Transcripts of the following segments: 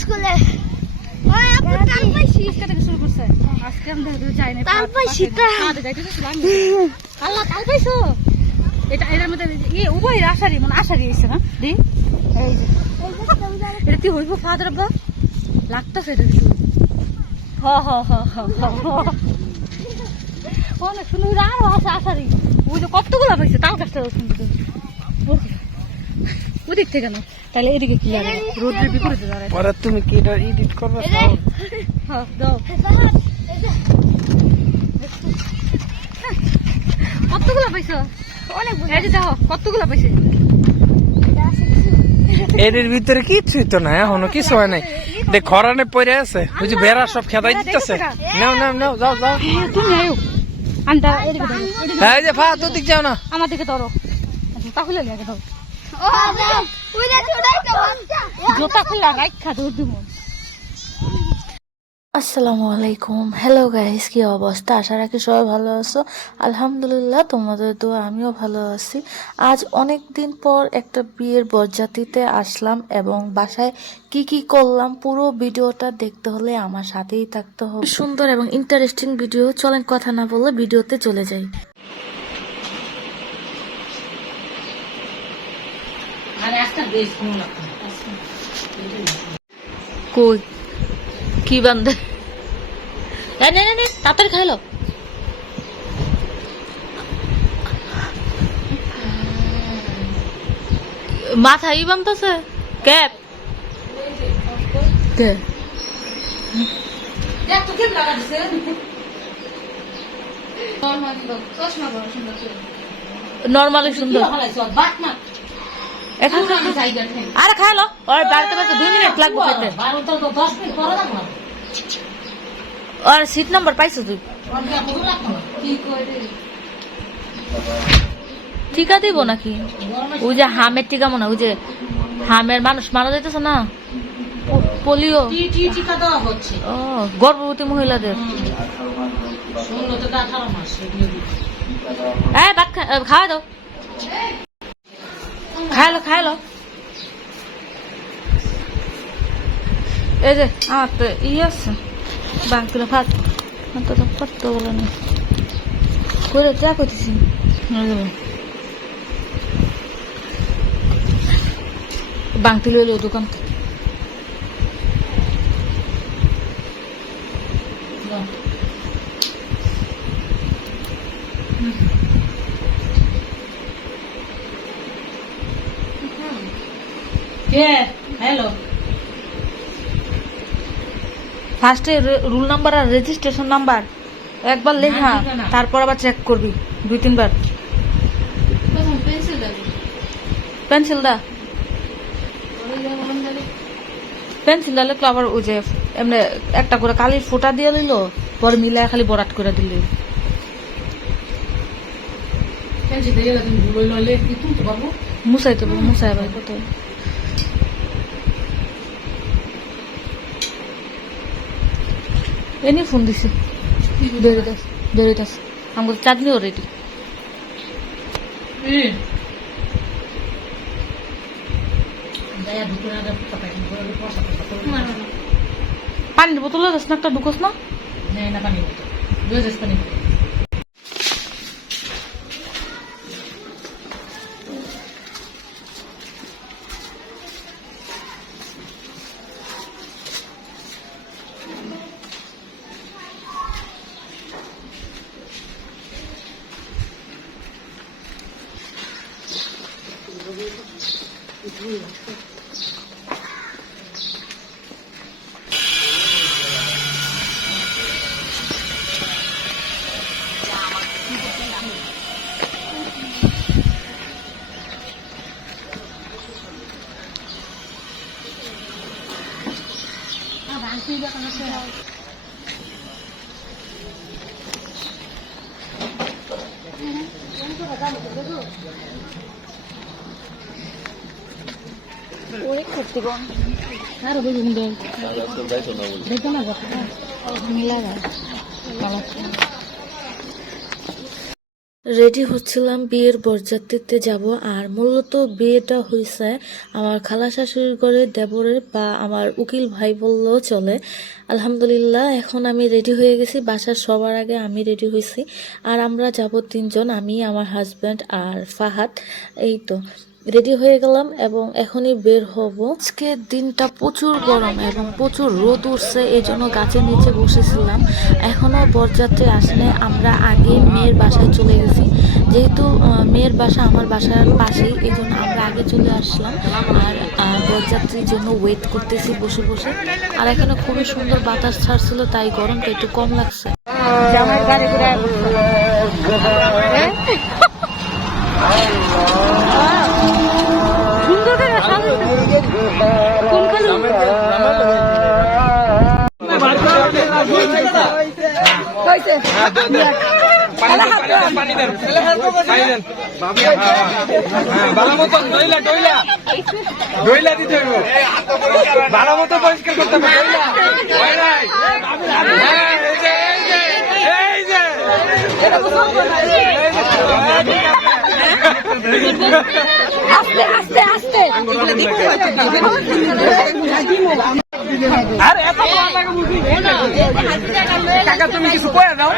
স্কুলে ওই আপু তাল পাইছি থেকে শুরু করছে আজকে আমরা যাই না তাল পাইছি তা যাইতেছিলাম আল্লাহ তাল পাইছো এটা এর মধ্যে উভয় আশারি মানে আশারি হইছে না দি এই যে এটা কি হইব ফাদার আব্বা লাগতাছে এটা কিছু হ হ হ হ অনেক সুন্দর আরো আছে আশারি ওই যে কতগুলো পাইছে তাল গাছটা সুন্দর ওদিক থেকে না তাহলে এদিকে কি লাগে রোডের বিপরীতে দাঁড়ায় পরে তুমি কি এটা এডিট করবে হ্যাঁ দাও কতগুলো পাইছো অনেক এই যে দাও কতগুলো পাইছে এর ভিতরে কিছুই তো না এখনো কিছু হয় নাই দেখ খরানে পড়ে আছে ওই যে বেড়া সব খেদাই দিতেছে নাও নাও নাও যাও যাও তুমি আয়ো আন্ডা এদিকে ধরো এই যে ফা তো দিক যাও না আমার দিকে ধরো তাহলে লাগে দাও জোতা খুলে রাখা দৌড় দিব আসসালামু আলাইকুম হ্যালো গাইস কি অবস্থা আশা রাখি সবাই ভালো আছো আলহামদুলিল্লাহ তোমাদের দোয়া আমিও ভালো আছি আজ অনেক দিন পর একটা বিয়ের বরযাত্রীতে আসলাম এবং বাসায় কি কি করলাম পুরো ভিডিওটা দেখতে হলে আমার সাথেই থাকতে হবে সুন্দর এবং ইন্টারেস্টিং ভিডিও চলেন কথা না বলে ভিডিওতে চলে যাই কই কি বান্ধে তাড়াতাড়ি খাইলো মাথা ই বানতেছে ক্যাপ কে নর্মালি সুন্দর আরে খাইলো ওর বাড়িতে বাড়িতে 2 মিনিট লাগবে খেতে আর সিট নাম্বার পাইছো তুই টিকা দিব নাকি ওই যে হামের টিকা মনে ওই যে হামের মানুষ মারা যাইতেছে না পোলিও ও গর্ভবতী মহিলাদের ভাত খাওয়া দাও খাইলো এই যে আমার তো আছে বাংলা ভাত তো কত বলে না করে চা করতেছি বাংতি লইল দোকান হ্যালো ফার্স্টে রুল নাম্বার আর রেজিস্ট্রেশন নাম্বার একবার লেখা তারপর আবার চেক করবি 2-3 বার পেন্সিল দা লেখলো আবার ওই যে এমনি একটা করে কালির ফোঁটা দিয়ে দিল পরে মিলায় খালি বরাট করে দিলে মুসাইতে মুসাই আবার কত এনে ফোন দিছে দৌড়িতাস আমাকে চাঁদনি অলরেডি পানির বোতলে যাস না একটা ঢুকোস না পানি আরো বেগুন দেয় দেখো না মিলা রেডি হচ্ছিলাম বিয়ের বরযাত্রীতে যাব। আর মূলত বিয়েটা হয়েছে আমার খালা শাশুড়ির ঘরে দেবরের বা আমার উকিল ভাই বললেও চলে। আলহামদুলিল্লাহ এখন আমি রেডি হয়ে গেছি, বাসার সবার আগে আমি রেডি হয়েছি। আর আমরা যাব 3 জন, আমি, আমার হাজব্যান্ড আর ফাহাদ। এই তো রেডি হয়ে গেলাম এবং এখনই বের হব। আজকে দিনটা প্রচুর গরম এবং প্রচুর রোদ উঠছে, এই জন্য গাছের নিচে বসেছিলাম। এখনো বরযাত্রী আসেনি, আমরা আগে মেয়ের বাসায় চলে গেছি। যেহেতু মেয়ের বাসা আমার বাসার পাশেই, এই জন্য আমরা আগে চলে আসলাম। আর বরযাত্রীর জন্য ওয়েট করতেছি বসে বসে। আর এখানে খুবই সুন্দর বাতাস ছাড়ছিল, তাই গরমটা একটু কম লাগছে। জামাই গাড়ি ঘুরে সুন্দর করে কোন কালো ভালো মতো পরিষ্কার করতে হবে। আস্তে আস্তে আস্তে আর এত টাকা তুমি কিছু করে দাও।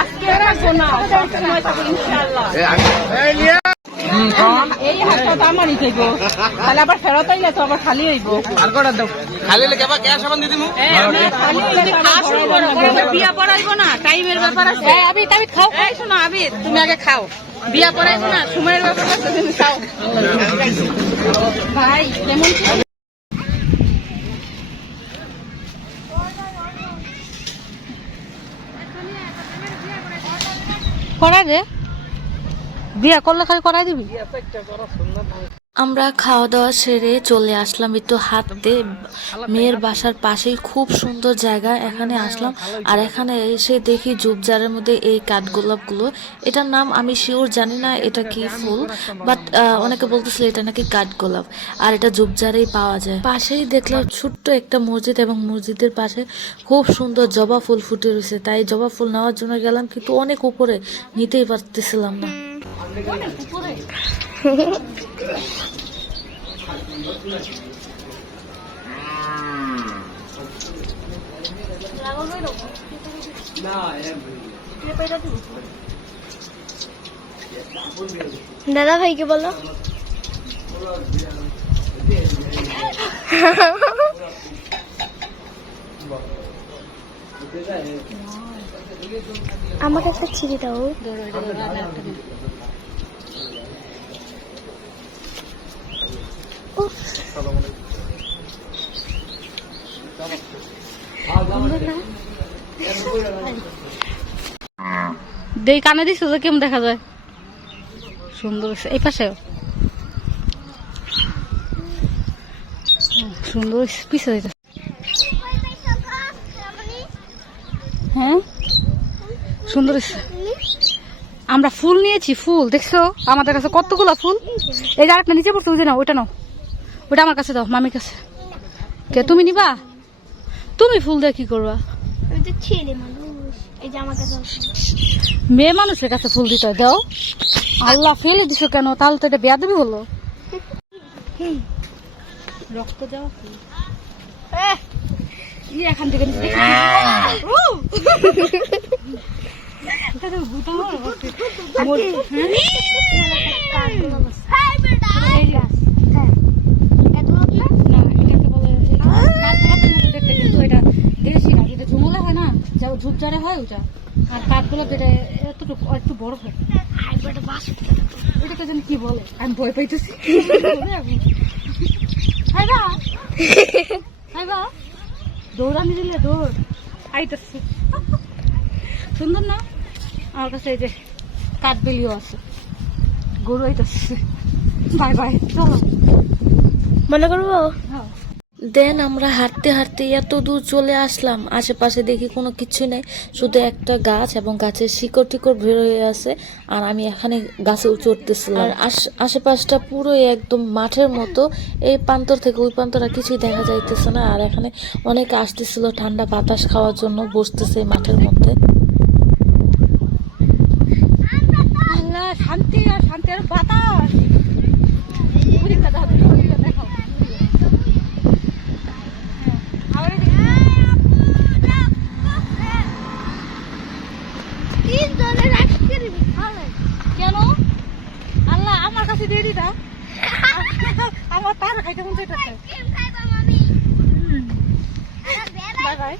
আজকে রাখবো না, সবসময় থাকবো ইনশাআল্লাহ। এই হাতটা আমারই থাকবো, তাহলে আবার ফেরত আইলে তো আবার খালি হইব। আর কটা দাও, খালি হলে কেবা ক্যাশ সাবান দিয়ে দিমু। বিয়া পড়াইবো না, টাইমের ব্যাপার আছে। আবি তুমি খাও, এই শোনো আবি তুমি আগে খাও, বিয়া পড়াইবো না, সময়ের ব্যাপার আছে, তুমি খাও। ভাই কেমন করাই দে, বিয়া করলে খালি করাই দিবি। আমরা খাওয়া দাওয়া সেরে চলে আসলাম একটু হাঁটতে। মেয়ের বাসার পাশেই খুব সুন্দর জায়গা, এখানে আসলাম। আর এখানে এসে দেখি ঝোপঝাড়ের মধ্যে এই কাঠগোলাপগুলো, এটার নাম আমি শিওর জানি না এটা কি ফুল, বাট অনেকে বলতেছিল এটা নাকি কাঠগোলাপ। আর এটা ঝোপঝাড়েই পাওয়া যায়। পাশেই দেখলাম ছোট্ট একটা মসজিদ এবং মসজিদের পাশে খুব সুন্দর জবা ফুল ফুটে রয়েছে, তাই জবা ফুল নেওয়ার জন্য গেলাম, কিন্তু অনেক উপরে, নিতেই পারতেছিলাম না। দাদা ভাইকে বলো। আমাকে একটা ছিঁড়ে দাও। দেই কানে দিছো যে কেমন দেখা যায়, সুন্দর। এই পাশে সুন্দর, পিছিয়ে যাইতেছে। হ্যাঁ সুন্দর। আমরা ফুল নিয়েছি, ফুল দেখছো আমাদের কাছে কতগুলো ফুল। এই যে আরেকটা নিচে পড়ছে, ওই যে নাও, ওইটা নাও, ওইটা আমার কাছে দাও, মামির কাছে। কে তুমি নিবা? তুমি ফুল দিয়ে কি করবা? ছেলে মানুষ, এই যে আমার কাছে মেয়ে মানুষের কাছে ফুল দিতে হয়, দাও। আল্লাহ ফেলে দিছো কেন? তাহলে তো এটা বেয়াদবি হলো। রক্ত যাওয়া ফুল এখান থেকে ঝুপঝাড়ে হয় ওটা, আর কাঠগুলো যেটা এতটুকু একটু বড় হয়, ওটাকে যেন কি বলে, আমি ভয় পাইতেছি। দৌড়ানি দিলে দৌড় আইতেছে, সুন্দর না? আমার কাছে এই যে কাঠবেলিও আছে, গরু আইতেছে। বাই বাই, চলো মনে করবো। হ্যাঁ দেন আমরা হাঁটতে হাঁটতে এত দূর চলে আসলাম, আশেপাশে দেখি কোনো কিছু নেই, শুধু একটা গাছ এবং গাছের শিকড় টিকড় বের হয়ে আছে। আর আমি এখানে গাছে চড়তেছিলাম। আর আশেপাশটা পুরো একদম মাঠের মতো, এই প্রান্তর থেকে ওই প্রান্তরা কিছুই দেখা যাইতেছে না। আর এখানে অনেকে আসতেছিল ঠান্ডা বাতাস খাওয়ার জন্য, বসতেছে মাঠের মধ্যে। লস্যি দিয়ে দিতা আমার তার খাইতে মন চাইতেছে বাই বাই